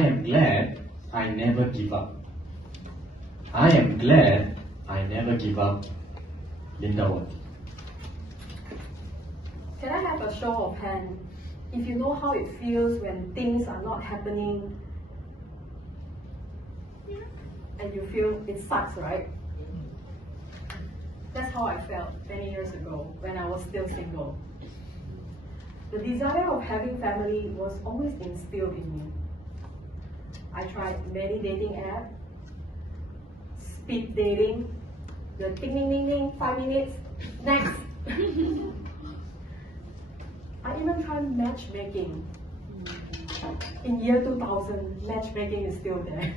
I am glad I never give up. I am glad I never give up. Lindawati. Can I have a show of hands if you know how it feels when things are not happening and you feel it sucks, right? That's how I felt many years ago when I was still single. The desire of having family was always instilled in me. I tried many dating apps, speed dating, the ding ding ding ding, 5 minutes, next. I even tried matchmaking. In year 2000, matchmaking is still there.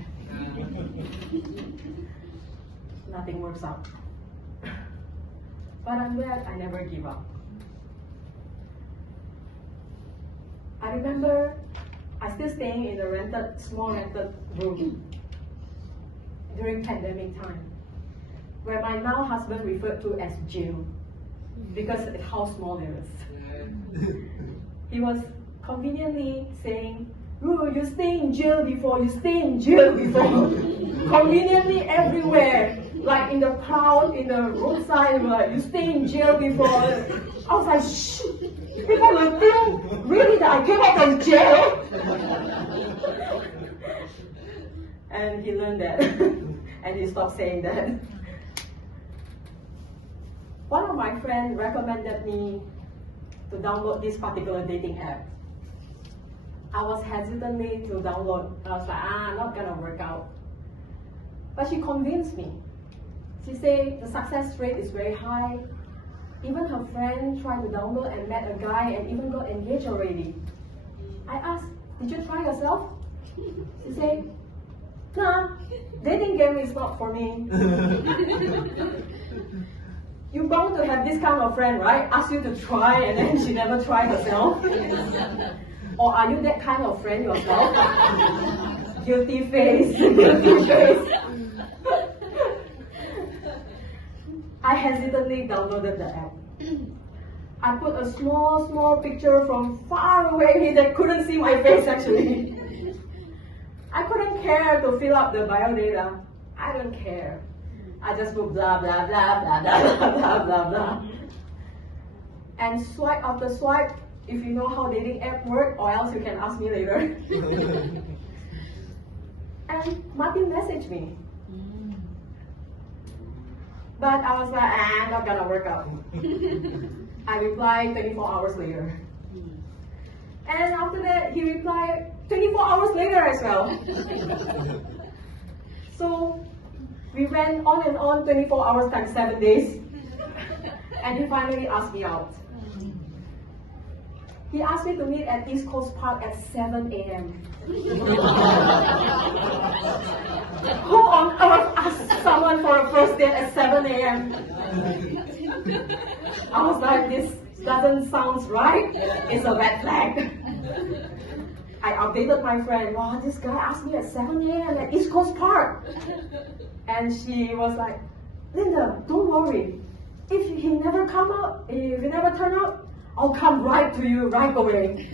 Nothing works out. But I'm glad I never give up. I remember I still staying in a small rented room during pandemic time, where my now husband referred to as jail because of how small it is. He was conveniently saying, "Oh, you stay in jail before, you stay in jail before." Conveniently everywhere, like in the crowd, in the roadside, like, "You stay in jail before." I was like, shh, people will think really that I came out from jail. And he learned that, and he stopped saying that. One of my friends recommended me to download this particular dating app. I was hesitantly to download. I was like, not gonna work out. But she convinced me. She said the success rate is very high. Even her friend tried to download and met a guy and even got engaged already. I asked, "Did you try yourself?" She said, "Nah, dating game is not for me." You're bound to have this kind of friend, right? Ask you to try and then she never tried herself. Or are you that kind of friend yourself? Guilty face, guilty face. I hesitantly downloaded the app. I put a small picture from far away that couldn't see my face actually. I couldn't care to fill up the bio data. I don't care. I just put blah blah blah blah blah blah blah blah. And swipe after swipe, if you know how dating app work, or else you can ask me later. And Martin messaged me. But I was like, not gonna work out. I replied 24 hours later. And after that, he replied 24 hours later as well. So we went on and on 24 hours times 7 days. And he finally asked me out. He asked me to meet at East Coast Park at 7 a.m. Who on earth asked someone for a first date at 7 a.m.? I was like, this doesn't sound right. It's a red flag. I updated my friend, wow, this guy asked me at 7 a.m. at East Coast Park. And she was like, "Linda, don't worry. If he never come out, if he never turn up, I'll come right to you right away."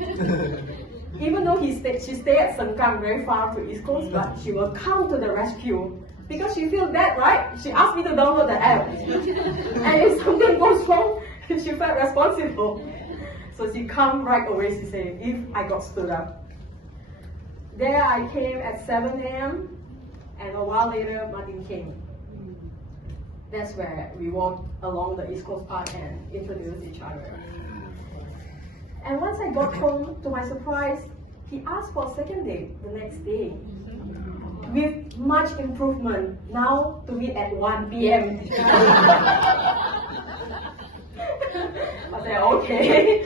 Even though she stayed at Sengkang, very far to East Coast, but she will come to the rescue because she feels bad, right? She asked me to download the app. And if something goes wrong, she felt responsible. So she come right away, she said, if I got stood up. There I came at 7 a.m. and a while later, Martin came. That's where we walked along the East Coast Park and introduced each other. And once I got home, to my surprise, he asked for a second date the next day. With much improvement, now to meet at 1 p.m. I said, okay.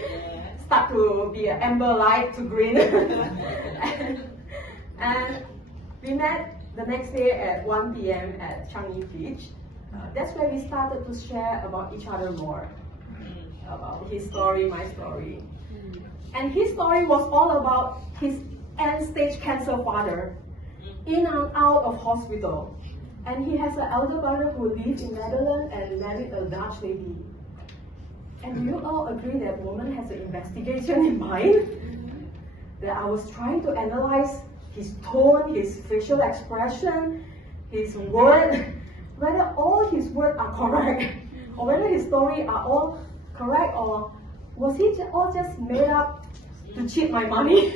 Start to be an amber light to green. And we met the next day at 1 p.m. at Changi Beach. That's where we started to share about each other more. About his story, my story. And his story was all about his end-stage cancer father, in and out of hospital. And he has an elder brother who lives in Netherlands and married a Dutch lady. And do you all agree that woman has an investigation in mind? That I was trying to analyze his tone, his facial expression, his word, whether all his words are correct, or whether his story are all correct, or was he all just made up to cheat my money?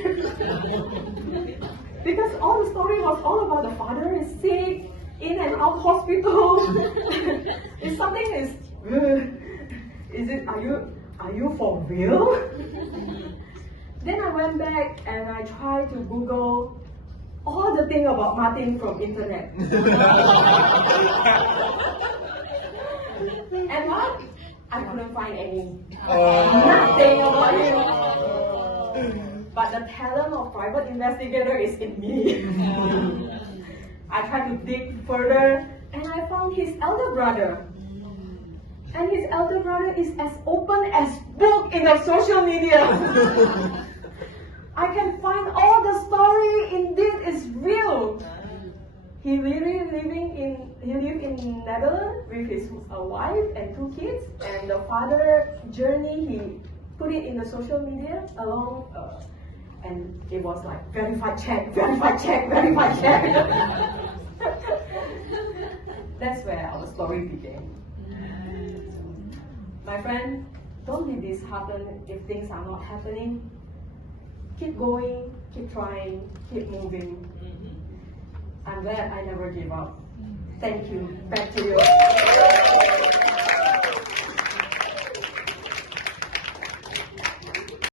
Because all the story was all about the father is sick, in and out hospital. If something is it, are you for real? Then I went back and I tried to Google all the thing about Martin from internet. And what? I couldn't find any. Nothing about him. But the talent of private investigator is in me. I tried to dig further and I found his elder brother. And his elder brother is as open as book in the social media. I can find all the story indeed is real. He lived in Netherlands with his wife and 2 kids, and the father journey he put it in the social media along, and it was like verified check, verified check, verified check. That's where our story began. My friend, don't be disheartened if things are not happening. Keep going, keep trying, keep moving. I'm glad I never gave up. Thank you. Back to you.